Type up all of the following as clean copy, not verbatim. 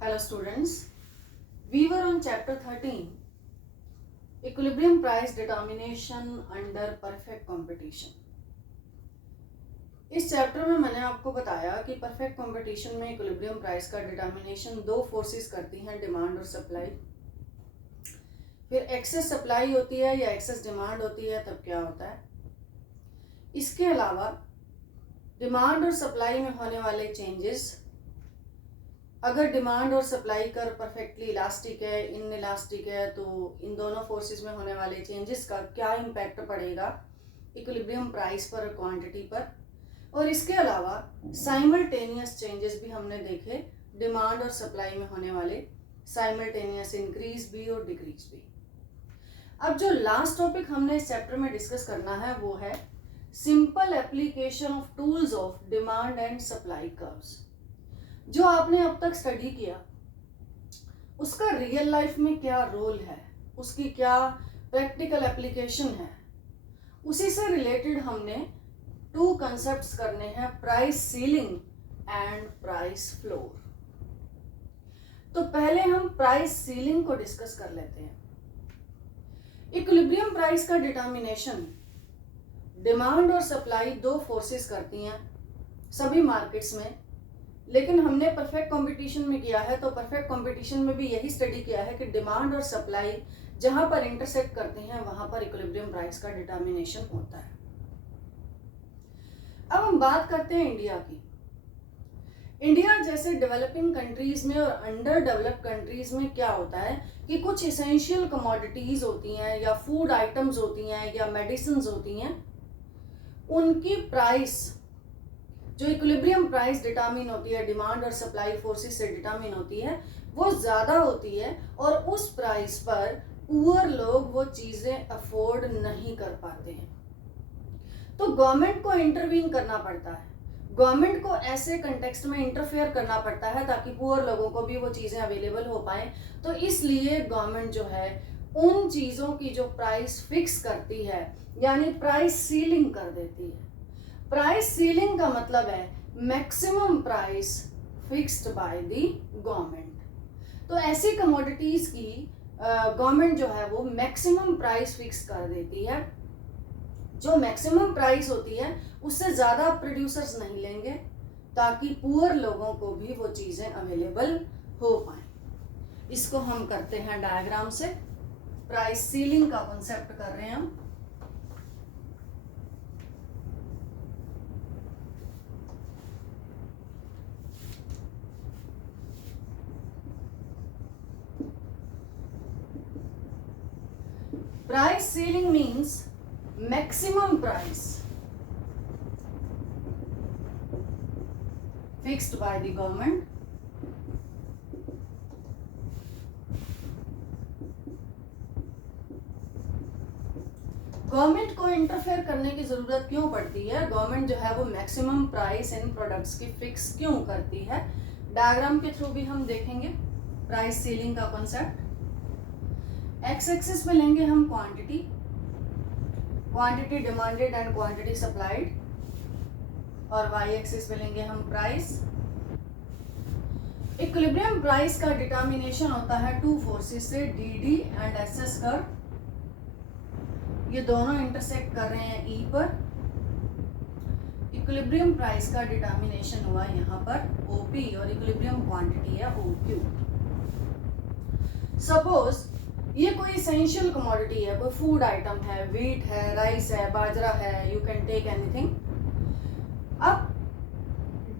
Hello students, we were on chapter 13, equilibrium price determination under perfect competition. इस chapter में मैंने आपको बताया कि परफेक्ट कंपटीशन में इक्विलिब्रियम प्राइस का डिटर्मिनेशन दो फोर्सेस करती हैं, डिमांड और सप्लाई। फिर एक्सेस सप्लाई होती है या एक्सेस डिमांड होती है, तब क्या होता है। इसके अलावा डिमांड और सप्लाई में होने वाले चेंजेस, अगर डिमांड और सप्लाई कर परफेक्टली इलास्टिक है, इन इलास्टिक है, तो इन दोनों फोर्सेस में होने वाले चेंजेस का क्या इम्पैक्ट पड़ेगा इक्विलिब्रियम प्राइस पर और क्वांटिटी पर। और इसके अलावा साइमल्टेनियस चेंजेस भी हमने देखे, डिमांड और सप्लाई में होने वाले साइमल्टेनियस इंक्रीज भी और डिक्रीज भी। अब जो लास्ट टॉपिक हमने इस चैप्टर में डिस्कस करना है वो है simple application of tools of demand and supply curves. जो आपने अब तक स्टडी किया उसका रियल लाइफ में क्या रोल है, उसकी क्या प्रैक्टिकल एप्लीकेशन है, उसी से रिलेटेड हमने टू कंसेप्ट्स करने हैं, price ceiling and price floor. तो पहले हम प्राइस सीलिंग को डिस्कस कर लेते हैं। इक्विलिब्रियम प्राइस का डिटर्मिनेशन डिमांड और सप्लाई दो फोर्सेस करती हैं सभी मार्केट्स में, लेकिन हमने परफेक्ट कंपटीशन में किया है, तो परफेक्ट कंपटीशन में भी यही स्टडी किया है कि डिमांड और सप्लाई जहां पर इंटरसेक्ट करते हैं वहां पर इक्विलिब्रियम प्राइस का डिटर्मिनेशन होता है। अब हम बात करते हैं इंडिया की। इंडिया जैसे डेवलपिंग कंट्रीज में और अंडर डेवलप्ड कंट्रीज में क्या होता है कि कुछ इसेंशियल कमोडिटीज होती हैं या फूड आइटम्स होती हैं या मेडिसिन्स होती हैं, उनकी प्राइस जो इक्विलिब्रियम प्राइस डिटरमिन होती है, डिमांड और सप्लाई फोर्सेस से डिटरमिन होती है, वो ज़्यादा होती है और उस प्राइस पर पुअर लोग वो चीज़ें अफोर्ड नहीं कर पाते हैं। तो गवर्नमेंट को इंटरवीन करना पड़ता है, गवर्नमेंट को ऐसे कंटेक्स्ट में इंटरफेयर करना पड़ता है ताकि पुअर लोगों को भी वो चीज़ें अवेलेबल हो पाएँ। तो इसलिए गवर्नमेंट जो है उन चीज़ों की जो प्राइस फिक्स करती है, यानी प्राइस सीलिंग कर देती है। प्राइस सीलिंग का मतलब है maximum price fixed by the government. तो ऐसी कमोडिटीज की गवर्नमेंट जो है वो मैक्सिमम प्राइस फिक्स कर देती है। जो मैक्सिमम प्राइस होती है उससे ज़्यादा प्रोड्यूसर्स नहीं लेंगे ताकि पुअर लोगों को भी वो चीज़ें अवेलेबल हो पाए। इसको हम करते हैं डायग्राम से। प्राइस सीलिंग का कॉन्सेप्ट कर रहे हैं हम। Price ceiling means maximum price fixed by the government government को इंटरफेयर करने की जरूरत क्यों पड़ती है, गवर्नमेंट जो है वो मैक्सिमम प्राइस इन प्रोडक्ट्स की फिक्स क्यों करती है, डायग्राम के थ्रू भी हम देखेंगे प्राइस सीलिंग का कॉन्सेप्ट। एक्स एक्सिस पे लेंगे हम quantity, quantity demanded and quantity supplied, और वाई एक्सिस पे लेंगे हम प्राइस। इक्विलिब्रियम प्राइस का डिटर्मिनेशन होता है टू फोर्सेस से, D D and S S curve. ये दोनों इंटरसेक्ट कर रहे हैं ई पर। इक्विलिब्रियम प्राइस का डिटर्मिनेशन हुआ यहाँ पर ओपी और इक्विलिब्रियम क्वांटिटी है ओक्यू। सपोज ये कोई इसेंशियल कमोडिटी है, कोई फूड आइटम है, व्हीट है, राइस है, बाजरा है, यू कैन टेक एनीथिंग। अब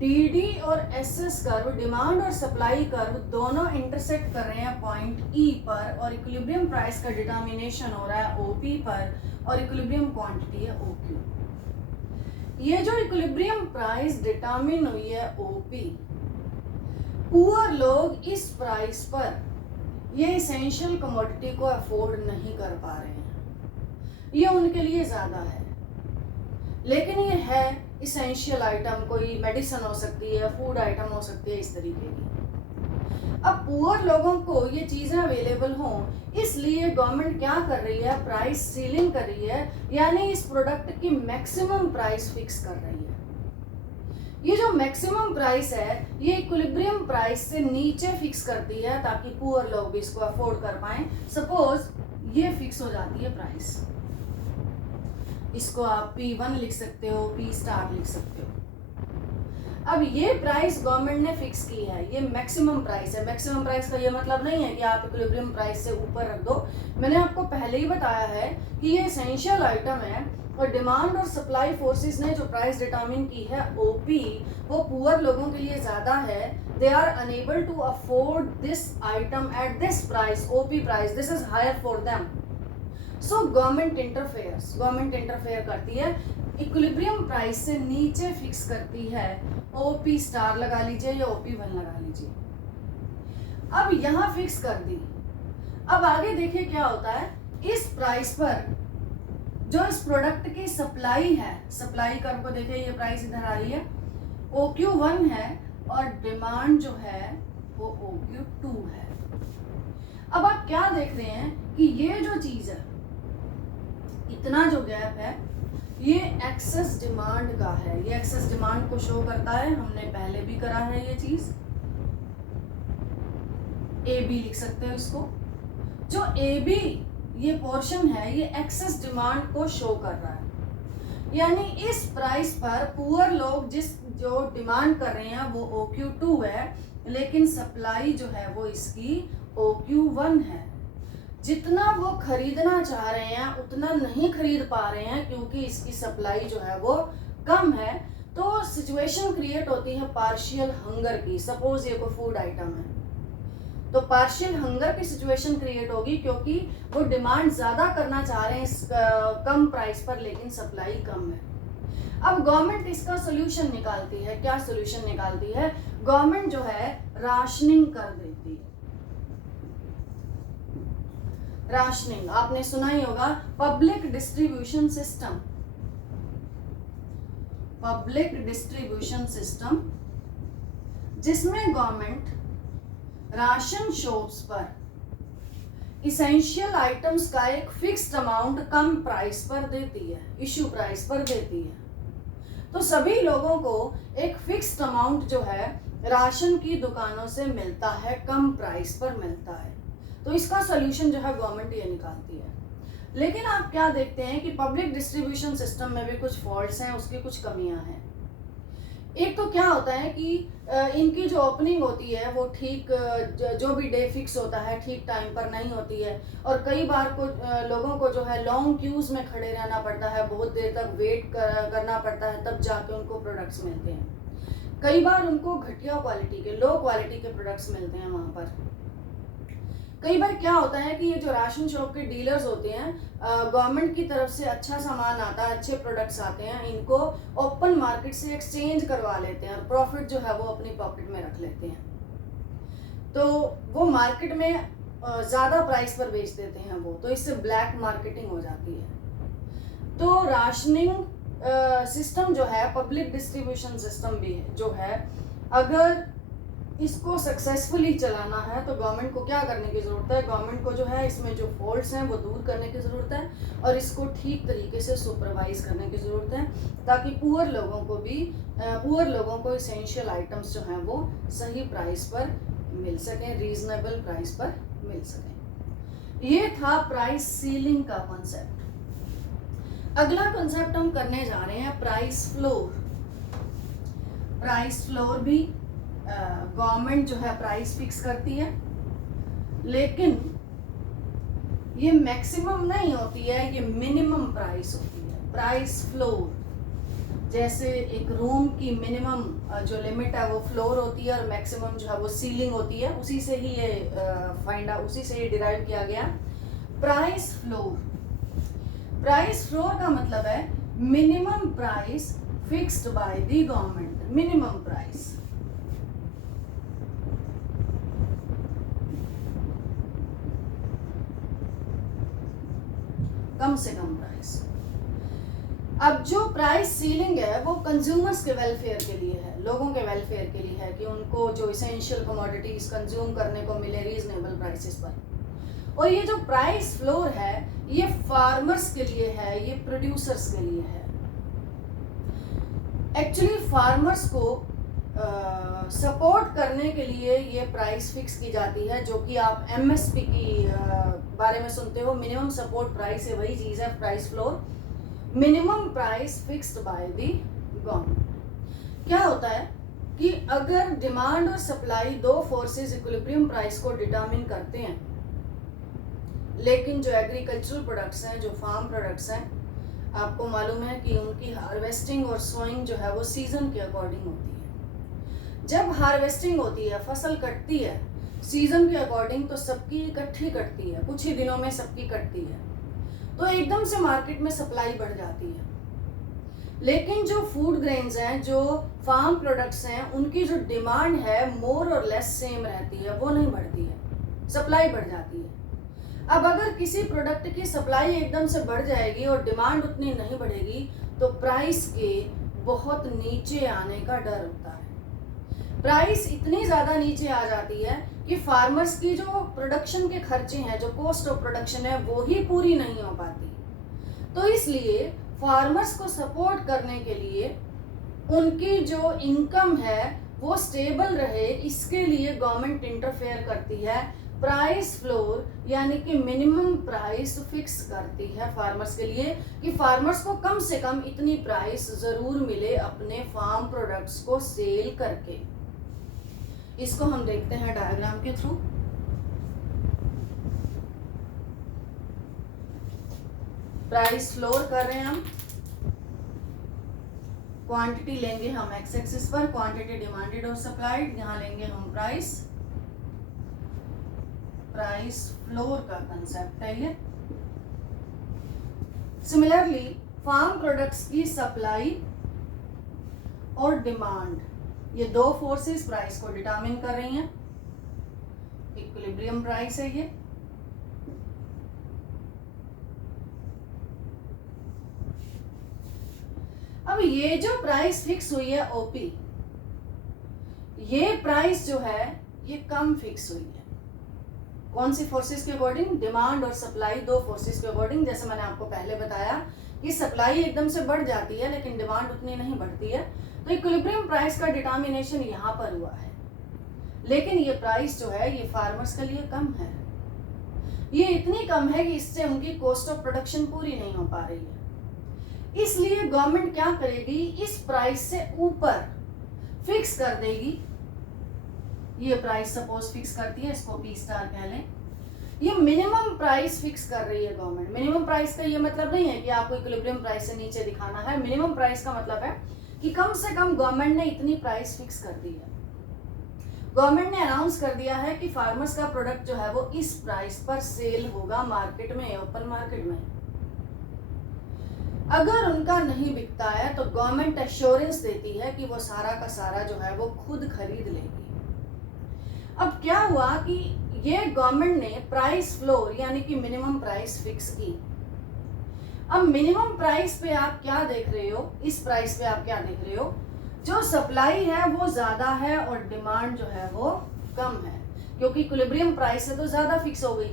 डीडी और एसएस कर्व, डिमांड और सप्लाई कर्व दोनों इंटरसेक्ट कर रहे हैं पॉइंट ई पर, और इक्विलिब्रियम प्राइस का डिटर्मिनेशन हो रहा है ओपी पर, और इक्विलिब्रियम क्वांटिटी है ओक्यू। ये जो इक्विलिब्रियम प्राइस डिटर्मिन हुई है ओपी, पुअर लोग इस प्राइस पर ये इसेंशियल कमोडिटी को अफोर्ड नहीं कर पा रहे हैं, ये उनके लिए ज़्यादा है। लेकिन ये है इसेंशियल आइटम, कोई मेडिसिन हो सकती है, फूड आइटम हो सकती है, इस तरीके की। अब पुअर लोगों को ये चीज़ें अवेलेबल हों, इसलिए गवर्नमेंट क्या कर रही है, प्राइस सीलिंग कर रही है, यानी इस प्रोडक्ट की मैक्सिमम प्राइस फिक्स कर रही है। ये जो मैक्सिमम प्राइस है ये इक्विलिब्रियम प्राइस से नीचे फिक्स करती है ताकि पुअर लोग भी इसको अफोर्ड कर पाएं। सपोज ये फिक्स हो जाती है प्राइस, इसको आप P1 लिख सकते हो, P स्टार लिख सकते हो। अब ये प्राइस गवर्नमेंट ने फिक्स की है, ये मैक्सिमम प्राइस है। मैक्सिमम प्राइस का ये मतलब नहीं है कि आप इक्विलिब्रियम प्राइस से ऊपर रख दो। मैंने आपको पहले ही बताया है कि ये एसेंशियल आइटम है और डिमांड और सप्लाई फोर्सेस ने जो प्राइस डिटरमिन की है ओपी, वो पुअर लोगों के लिए ज़्यादा है। They are unable to afford this item at this price, ओपी price, this is higher for them. So government interfere करती है, इक्विलिब्रियम प्राइस से नीचे फिक्स करती है। ओपी स्टार लगा लीजिए या OP1 लगा लीजिए। अब यहाँ फिक्स कर दी। अब आगे देखिए क्या होता है, इस प्राइस पर जो इस प्रोडक्ट की सप्लाई है, सप्लाई कर्व को देखिए, ये प्राइस इधर आ रही है, OQ1 है और डिमांड जो है वो OQ2 है। अब आप क्या देख रहे हैं कि ये जो चीज है, इतना जो गैप है, ये एक्सेस डिमांड का है। ये एक्सेस डिमांड को शो करता है, हमने पहले भी करा है ये चीज। AB लिख सकते हो इसको। जो AB ये पोर्शन है, ये एक्सेस डिमांड को शो कर रहा है। यानी इस प्राइस पर पुअर लोग जो डिमांड कर रहे हैं वो OQ2 है, लेकिन सप्लाई जो है वो इसकी OQ1 है। जितना वो खरीदना चाह रहे हैं उतना नहीं खरीद पा रहे हैं क्योंकि इसकी सप्लाई जो है वो कम है। तो सिचुएशन क्रिएट होती है पार्शियल हंगर की। सपोज ये कोई फूड आइटम है तो पार्शियल हंगर की सिचुएशन क्रिएट होगी क्योंकि वो डिमांड ज़्यादा करना चाह रहे हैं इस कम प्राइस पर, लेकिन सप्लाई कम है। अब गवर्नमेंट इसका सोल्यूशन निकालती है। क्या सोल्यूशन निकालती है? गवर्नमेंट जो है राशनिंग कर देती है। राशनिंग आपने सुना ही होगा, public distribution system. Public distribution system जिसमें गवर्नमेंट राशन शॉप्स पर इसेंशियल आइटम्स का एक फिक्स्ड अमाउंट कम प्राइस पर देती है, इशू प्राइस पर देती है। तो सभी लोगों को एक फिक्स्ड अमाउंट जो है राशन की दुकानों से मिलता है, कम प्राइस पर मिलता है। तो इसका सोल्यूशन जो है गवर्नमेंट ये निकालती है। लेकिन आप क्या देखते हैं कि पब्लिक डिस्ट्रीब्यूशन सिस्टम में भी कुछ फॉल्ट्स हैं, उसकी कुछ कमियां हैं। एक तो क्या होता है कि इनकी जो ओपनिंग होती है वो ठीक जो भी डे फिक्स होता है ठीक टाइम पर नहीं होती है, और कई बार लोगों को जो है लॉन्ग क्यूज में खड़े रहना पड़ता है, बहुत देर तक वेट करना पड़ता है, तब जाके उनको प्रोडक्ट्स मिलते हैं। कई बार उनको घटिया क्वालिटी के, लो क्वालिटी के प्रोडक्ट्स मिलते हैं वहाँ पर। कई बार क्या होता है कि ये जो राशन शॉप के डीलर्स होते हैं, गवर्नमेंट की तरफ से अच्छा सामान आता है, अच्छे प्रोडक्ट्स आते हैं, इनको ओपन मार्केट से एक्सचेंज करवा लेते हैं और प्रॉफिट जो है वो अपनी पॉकेट में रख लेते हैं। तो वो मार्केट में ज़्यादा प्राइस पर बेच देते हैं वो, तो इससे ब्लैक मार्केटिंग हो जाती है। तो राशनिंग सिस्टम जो है, पब्लिक डिस्ट्रीब्यूशन सिस्टम भी है जो है, अगर इसको सक्सेसफुली चलाना है तो गवर्नमेंट को क्या करने की ज़रूरत है? गवर्नमेंट को जो है इसमें जो फॉल्ट्स हैं वो दूर करने की ज़रूरत है और इसको ठीक तरीके से सुपरवाइज करने की ज़रूरत है, ताकि पुअर लोगों को इसेंशियल आइटम्स जो हैं वो सही प्राइस पर मिल सकें, रीजनेबल प्राइस पर मिल सकें। ये था प्राइस सीलिंग का कॉन्सेप्ट। अगला कॉन्सेप्ट हम करने जा रहे हैं प्राइस फ्लोर। प्राइस फ्लोर भी गवर्नमेंट जो है प्राइस फिक्स करती है, लेकिन ये मैक्सिमम नहीं होती है, ये मिनिमम प्राइस होती है। प्राइस फ्लोर जैसे एक रूम की मिनिमम जो लिमिट है वो फ्लोर होती है और मैक्सिमम जो है वो सीलिंग होती है, उसी से ही ये डिराइव किया गया प्राइस फ्लोर। प्राइस फ्लोर का मतलब है minimum price fixed by the government. Minimum price, कम से कम प्राइस। अब जो प्राइस सीलिंग है वो कंज्यूमर्स के वेलफेयर के लिए है, लोगों के वेलफेयर के लिए है कि उनको जो इसेंशियल कमोडिटीज कंज्यूम करने को मिले रीजनेबल प्राइसेस पर। और ये जो प्राइस फ्लोर है ये फार्मर्स के लिए है, ये प्रोड्यूसर्स के लिए है। एक्चुअली फार्मर्स को सपोर्ट करने के लिए ये प्राइस फिक्स की जाती है, जो कि आप एमएसपी की बारे में सुनते हो, मिनिमम सपोर्ट प्राइस है, वही चीज़ है price floor, minimum price fixed by the government. क्या होता है कि अगर डिमांड और सप्लाई दो फोर्सेस इक्विलिब्रियम प्राइस को डिटरमिन करते हैं, लेकिन जो एग्रीकल्चरल प्रोडक्ट्स हैं, जो फार्म प्रोडक्ट्स हैं, आपको मालूम है कि उनकी हार्वेस्टिंग और सोइंग जो है वो सीजन के अकॉर्डिंग होती है। जब हार्वेस्टिंग होती है, फसल कटती है सीजन के अकॉर्डिंग, तो सबकी इकट्ठी कटती है, कुछ ही दिनों में सबकी कटती है, तो एकदम से मार्केट में सप्लाई बढ़ जाती है। लेकिन जो फूड ग्रेन्स हैं, जो फार्म प्रोडक्ट्स हैं, उनकी जो डिमांड है मोर और लेस सेम रहती है, वो नहीं बढ़ती है, सप्लाई बढ़ जाती है। अब अगर किसी प्रोडक्ट की सप्लाई एकदम से बढ़ जाएगी और डिमांड उतनी नहीं बढ़ेगी, तो प्राइस के बहुत नीचे आने का डर होता है। प्राइस इतनी ज़्यादा नीचे आ जाती है कि फार्मर्स की जो प्रोडक्शन के खर्चे हैं, जो कॉस्ट ऑफ प्रोडक्शन है, वो ही पूरी नहीं हो पाती। तो इसलिए फार्मर्स को सपोर्ट करने के लिए उनकी जो इनकम है वो स्टेबल रहे, इसके लिए गवर्नमेंट इंटरफेयर करती है, प्राइस फ्लोर यानी कि मिनिमम प्राइस फिक्स करती है फार्मर्स के लिए, कि फार्मर्स को कम से कम इतनी प्राइस ज़रूर मिले अपने फार्म प्रोडक्ट्स को सेल करके। इसको हम देखते हैं डायग्राम के थ्रू। प्राइस फ्लोर कर रहे हैं हम, क्वांटिटी लेंगे हम एक्स एक्सिस पर, क्वांटिटी डिमांडेड और सप्लाइड, यहाँ लेंगे हम प्राइस फ्लोर का कंसेप्ट है ये। सिमिलरली फार्म प्रोडक्ट्स की सप्लाई और डिमांड, ये दो फोर्सेस प्राइस को डिटरमिन कर रही हैं, इक्विलिब्रियम प्राइस है ये। अब ये जो प्राइस फिक्स हुई है ओपी, ये प्राइस जो है ये कम फिक्स हुई है। कौन सी फोर्सेस के अकॉर्डिंग? डिमांड और सप्लाई, दो फोर्सेस के अकॉर्डिंग। जैसे मैंने आपको पहले बताया कि सप्लाई एकदम से बढ़ जाती है लेकिन डिमांड उतनी नहीं बढ़ती है, तो इक्विलिब्रियम प्राइस का डिटर्मिनेशन यहाँ पर हुआ है। लेकिन ये प्राइस जो है ये फार्मर्स के लिए कम है, ये इतनी कम है कि इससे उनकी कॉस्ट ऑफ प्रोडक्शन पूरी नहीं हो पा रही है। इसलिए गवर्नमेंट क्या करेगी, इस प्राइस से ऊपर फिक्स कर देगी। ये प्राइस सपोज फिक्स करती है, इसको पी स्टार कह लें। ये मिनिमम प्राइस फिक्स कर रही है गवर्नमेंट। मिनिमम प्राइस का ये मतलब नहीं है कि आपको इक्विलिब्रियम प्राइस से नीचे दिखाना है। मिनिमम प्राइस का मतलब है कि कम से कम गवर्नमेंट ने इतनी प्राइस फिक्स कर दी है। गवर्नमेंट ने अनाउंस कर दिया है कि फार्मर्स का प्रोडक्ट जो है वो इस प्राइस पर सेल होगा मार्केट में, ओपन मार्केट में। अगर उनका नहीं बिकता है तो गवर्नमेंट एश्योरेंस देती है कि वो सारा का सारा जो है वो खुद खरीद लेगी। अब क्या हुआ कि ये गवर्नमेंट ने प्राइस फ्लोर यानी कि मिनिमम प्राइस फिक्स की। अब मिनिमम प्राइस पे आप क्या देख रहे हो, इस प्राइस पे आप क्या देख रहे हो, जो सप्लाई है वो ज़्यादा है और डिमांड जो है वो कम है, क्योंकि इक्विलिब्रियम प्राइस है तो ज़्यादा फिक्स हो गई।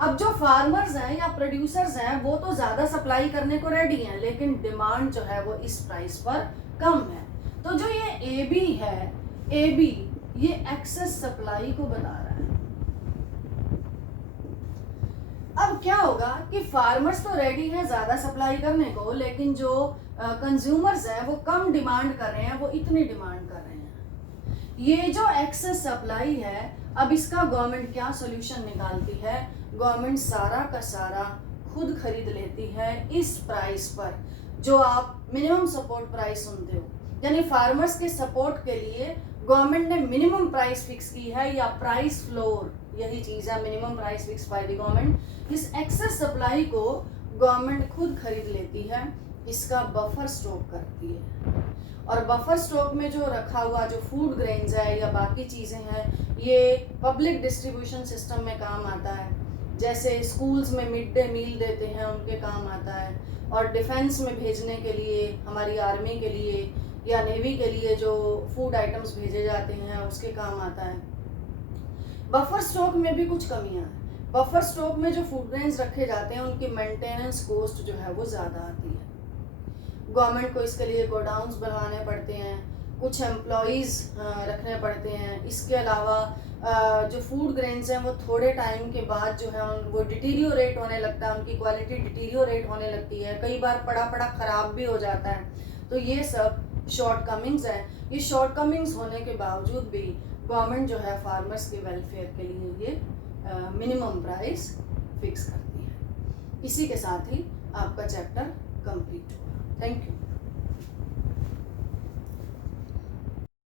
अब जो फार्मर्स हैं या प्रोड्यूसर्स हैं वो तो ज़्यादा सप्लाई करने को रेडी हैं, लेकिन डिमांड जो है वो इस प्राइस पर कम है। तो जो ये ए बी है, ए बी ये एक्सेस सप्लाई को बता रहा है। अब क्या होगा कि फार्मर्स तो रेडी है ज़्यादा सप्लाई करने को, लेकिन जो कंज्यूमर्स हैं वो कम डिमांड कर रहे हैं, वो इतनी डिमांड कर रहे हैं। ये जो एक्सेस सप्लाई है, अब इसका गवर्नमेंट क्या सोल्यूशन निकालती है, गवर्नमेंट सारा का सारा खुद खरीद लेती है इस प्राइस पर, जो आप मिनिमम सपोर्ट प्राइस सुनते हो। यानी फार्मर्स के सपोर्ट के लिए गवर्नमेंट ने मिनिमम प्राइस फिक्स की है, या प्राइस फ्लोर, यही चीज़ है, minimum price fix by the government. इस एक्सेस सप्लाई को गवर्नमेंट खुद खरीद लेती है, इसका बफर स्टॉक करती है। और बफर स्टॉक में जो रखा हुआ जो फूड ग्रेन्स है या बाकी चीज़ें हैं, ये पब्लिक डिस्ट्रीब्यूशन सिस्टम में काम आता है। जैसे स्कूल्स में मिड डे मील देते हैं, उनके काम आता है। और डिफेंस में भेजने के लिए, हमारी आर्मी के लिए या नेवी के लिए जो फूड आइटम्स भेजे जाते हैं उसके काम आता है। बफर स्टॉक में भी कुछ कमियां हैं। बफर स्टॉक में जो फूड ग्रेन्स रखे जाते हैं उनकी मेंटेनेंस कॉस्ट जो है वो ज़्यादा आती है। गवर्नमेंट को इसके लिए गोडाउन्स बनवाने पड़ते हैं, कुछ एम्प्लॉयज़ रखने पड़ते हैं। इसके अलावा जो फूड ग्रेन्स हैं वो थोड़े टाइम के बाद जो है वो डिटीरियोरेट होने लगता है, उनकी क्वालिटी डिटीरियोरेट होने लगती है, कई बार पड़ा पड़ा ख़राब भी हो जाता है। तो ये सब शॉर्टकमिंग्स हैं। ये शॉर्टकमिंग्स होने के बावजूद भी गवर्नमेंट जो है फार्मर्स के वेलफेयर के लिए ये मिनिमम प्राइस फिक्स करती है। इसी के साथ ही आपका चैप्टर कंप्लीट हुआ। Thank you.